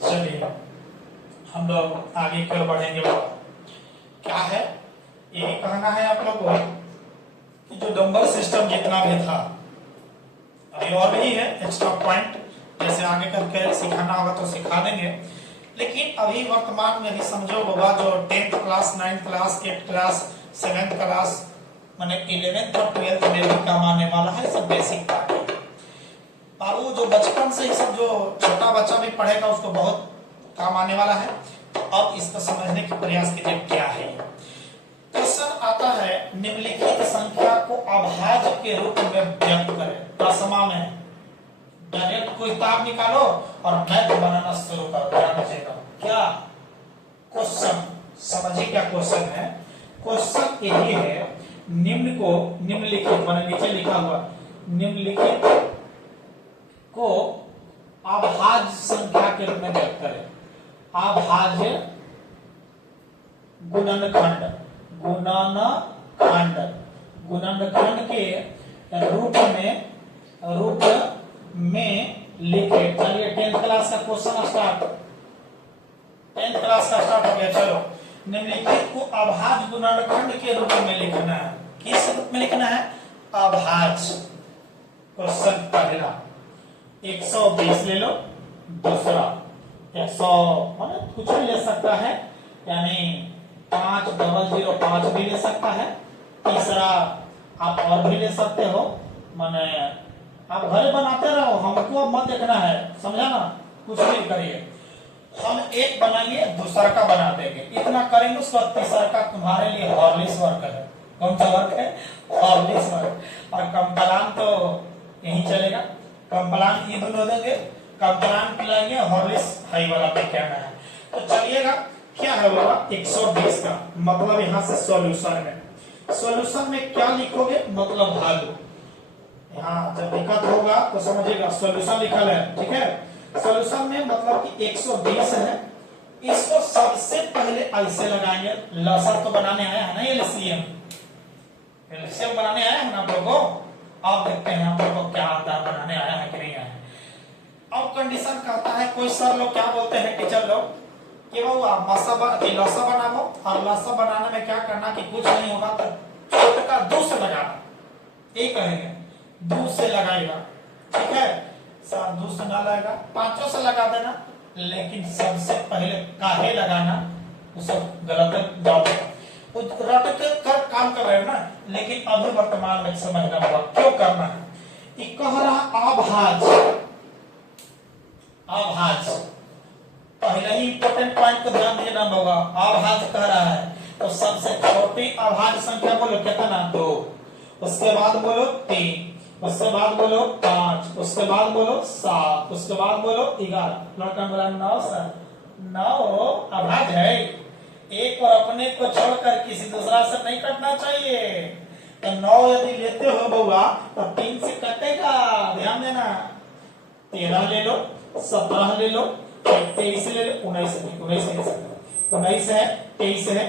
चलिए हम लोग आगे की ओर बढ़ेंगे। क्या है ये कहना है आप लोग को कि जो नंबर सिस्टम जितना भी था, अभी और भी है एक्स्ट्रा पॉइंट, जैसे आगे करके सिखाना होगा तो सिखा देंगे, लेकिन अभी वर्तमान में भी समझो होगा जो 10th class 9th class 8th class 7th class माने 11th और 12th में भी काम आने वाला है। सब बेसिक बात है बाबू, जो बचपन से ही सब जो छोटा बच्चा भी पढ़ेगा उसको बहुत काम आने वाला है। तो अब इसको समझने की प्रयास कीजिए क्या है। क्वेश्चन आता है निम्नलिखित संख्या को अभाज्य के रूप में व्यक्त करें। दसवां में डायरेक्ट कोई किताब निकालो और मैथ बनाना शुरू करो। ध्यान दीजिएगा क्या क्वेश्चन, समझिए क्या क्वेश्चन है। क्वेश्चन यही है निम्नलिखित माने नीचे लिखा हुआ निम्नलिखित को अभाज्य संख्या के रूप में व्यक्त करें। अभाज्य गुणनखंड के रूप में लिखे। चलिए 10th क्लास का क्वेश्चन स्टार्ट, 10th क्लास का स्टार्ट हो गया। चलो निम्नलिखित को अभाज्य गुणनखंड के रूप में लिखना है। किस रूप में लिखना है? अभाज्य। क्वेश्चन पहला 120 ले लो, दूसरा 100 माने कुछ भी ले सकता है, यानी 5005 भी ले सकता है। तीसरा आप और भी ले सकते हो, माने आप घरे बनाते रहो, हमको मत देखना है, समझा ना। कुछ भी करिए, हम एक बनाइए दूसरा का बना देंगे, इतना करेंगे। उसके बाद तीसरा का तुम्हारे लिए हॉर्लिक्स वर्क है। कौन सा वर्क है? Horlicks work. और कंप्लान तो यही चलेगा, कंप्लान ये दोनों देंगे, कंप्लान पिलाएंगे, हॉर्लिक्स हाई वाला पे कहना है। तो चलिएगा क्या है बाबा 120 का मतलब यहाँ से सॉल्यूशन में क्या लिखोगे? मतलब भाग। यहाँ जब दिक्कत होगा तो समझिएगा सॉल्यूशन लिखा है, ठीक है। सॉल्यूशन में मतलब कि 120 है, इसको सबसे पहले ऐसे लगाएंगे। लसर तो बनाने आया है ना, ये एलसीएम बनाने आया है ना आप लोगों को। अब देखते हैं आप लोगों को क्या आता है, बनाने आया है कि नहीं आया है। अब कंडीशन कहता है, कोई सर लोग क्या बोलते हैं टीचर लोग कि वो लसा बनाओ, और लसा बनाने में क्या करना कि कुछ नहीं होगा तो छोटे का 2 से लगाना, ये कहेंगे 2 से लगाएगा, ठीक है। सर 2 से ना लगाएगा, 5 से लगा देना, लेकिन सबसे पहले काहे लगाना वो सब गलत रट के कर काम कर रहे हो ना। लेकिन अभी वर्तमान में समझना होगा क्यों करना है। ये कह रहा अभाज्य पहले ही इंपॉर्टेंट पॉइंट को ध्यान देना होगा। अभाज्य कह रहा है तो सबसे छोटी अभाज्य संख्या बोलो कितना? 2। उसके बाद बोलो 3, उसके बाद बोलो 5, उसके बाद बोलो 7, उसके बाद बोलो 11। लड़का बोला 9 सर, 9 अभाज्य है। एक और अपने को छोड़कर किसी दूसरा से नहीं कटना चाहिए। तो 9 यदि लेते हो बउआ तो 3 से कटेगा, ध्यान देना। 13 ले लो, 17 ले लो, 23 ले लो, 19 है, 23 है।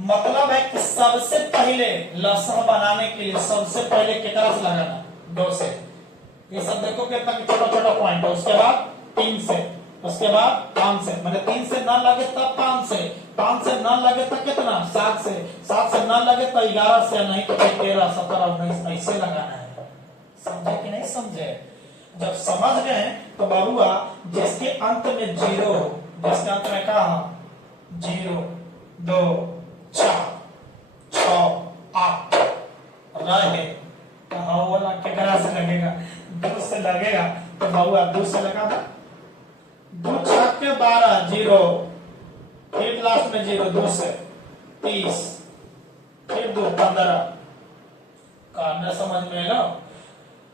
मतलब है कि सबसे पहले लसन बनाने के लिए सबसे पहले कितना से लगाना? 2 से। ये सब देखो कितना छोटा पॉइंट है। उसके बाद 3 से, उसके बाद 5 से, मतलब 3 से ना लगे तब 5 से, 5 से ना लगे तब कितना? 7 से, 7 से ना लगे तो 11 से, नहीं तो 13, 17, 19 ऐसे लगाना है। समझे कि नहीं समझे? जब समझ गए तो बाबूआ जिसके अंत में 0, जिसके अंत में क्या 0, 2, 4, 6, 8 रहे तो वाला कितना से लगेगा? 2 से लगेगा। तो बाबूआ 2 से लगा दो, 2 6 के 12, 0, फिर लास्ट में 0, 2 से 30, फिर 2 15 करना। समझ में लो।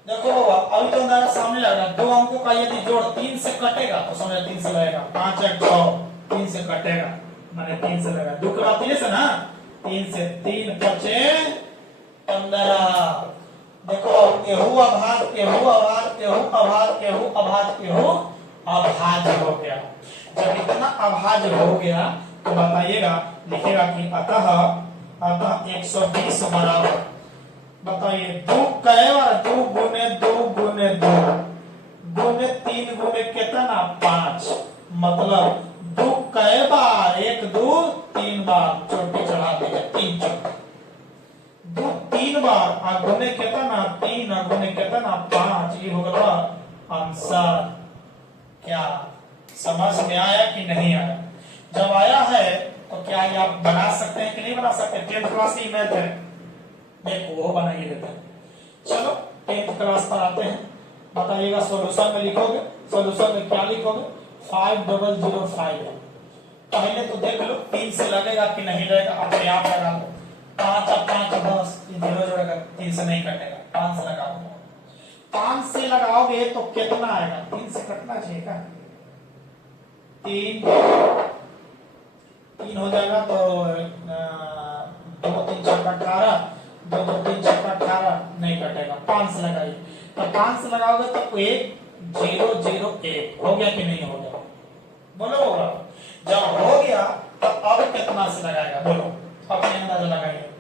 देखो अभी तो हमारा सामने लग रहा है 2 अंकों का यदि जोड़ 3 से कटेगा तो समझ 3 से लगेगा। 5 1 6 3 से कटेगा, माने 3 से लगा। 2 का 3 से ना, 3 से 3 5 15। देखो एहू अभाज्य, एहू अभाज्य, एहू अभाज्य, एहू अभाज्य, एहू अभाज्य हो गया। जब इतना अभाज्य हो गया तो बताइएगा, लिखेगा कि अतः 120 बराबर, बताइए 2 कहे और 2 गुने 2 गुने 2 गुने 3 गुने कितना? 5, मतलब दो कई बार, एक दो तीन बार चोटी चढ़ा दीजिए, तीन चोटी, दो तीन बार, और गुने कितना, तीन, और गुने कितना, 5। ये होगा आंसर। क्या समझ में आया कि नहीं आया? जब आया है तो क्या ये आप बना सकते हैं कि नहीं बना सकते? 10th क्लास की मैथ है, देखो वो बना ही देते हैं। चलो 10th क्लास पर आते हैं, बताइएगा सॉल्यूशन में लिखोगे, सॉल्यूशन में क्या लिखोगे? 5005। पहले तो देख लो 3 से लगेगा कि नहीं लगेगा, अपने आप लगा लो। 5 और 5 10, ये 0 जोड़ेगा, 3 से नहीं कटेगा, 5 से लगाओ। 5 से लगाओगे तो कितना आएगा? 3 से कटना चाहिए क्या? 3 हो जाएगा तो 2 3 6 18, 2 2 3 6 18, नहीं कटेगा। 5 से लगाइए, तो 5 से लगाओगे तो 1 0 0 1 हो गया कि नहीं हो गया? बोलो बोलो। जब हो गया तो अब कितना से लगाएगा? बोलो, अपने अंदाजा लगाइए।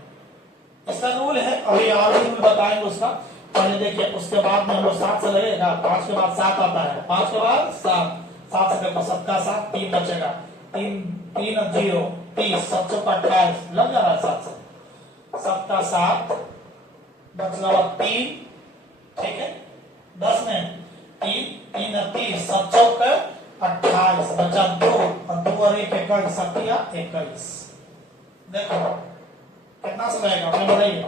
इसका रूल है, अभी और रूल बताएंगे उसका, पहले देखिए। उसके बाद में हम लोग 7 से लगेगा, 5 के बाद 7 आता है, 5 के बाद 7, 7 से देखो 7 का 7, 3 बचेगा, 3 3 और 0 30, 7 चौका 28, लग जा रहा है 7 से, 7 का 7 बचला 3, ठीक है, 10 में 3 3 और 30, 7 चौका 28, बचा 2, और 2 और 1 21, 21। देखो कितना से लगेगा, अपने बताइए,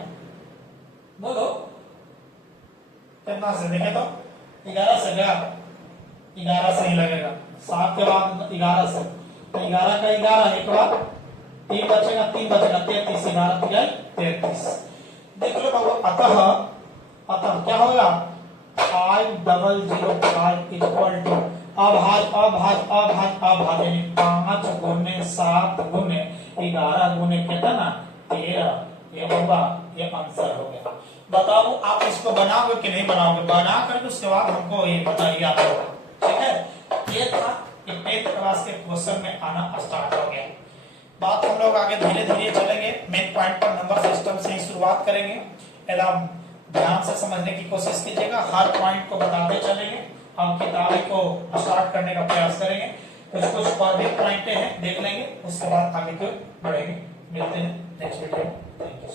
बोलो कितना से? देखे तो 11 से गया, 11 से ही लगेगा। 7 के बाद 11 से, तो 11 का 11, एक बार 3 बचेगा, 3 बचेगा, 33, 11 33। देख लो बाबू, अतः क्या होगा? 5005 इक्वल टू अभाज यानी 5 गुने 7 गुने 11 गुने कितना? 13। ये होगा, ये आंसर हो गया। बताओ आप इसको बनाओगे कि नहीं बनाओगे? बना करके उसके बाद हमको ये बताइए आप लोग, ठीक है? ये था कि 10th क्लास के क्वेश्चन में आना स्टार्ट हो गया। बात हम लोग आगे धीरे धीरे चलेंगे, मेन पॉइंट पर नंबर सिस्टम से ही शुरुआत करेंगे। एकदम ध्यान से समझने की कोशिश कीजिएगा, हर पॉइंट को बताते चलेंगे। हम किताबें को स्टार्ट करने का प्रयास करेंगे, कुछ कुछ परफेक्ट पॉइंटें हैं देख लेंगे, उसके बाद आगे को बढ़ेंगे। मिलते हैं नेक्स्ट वीडियो में। Thank you.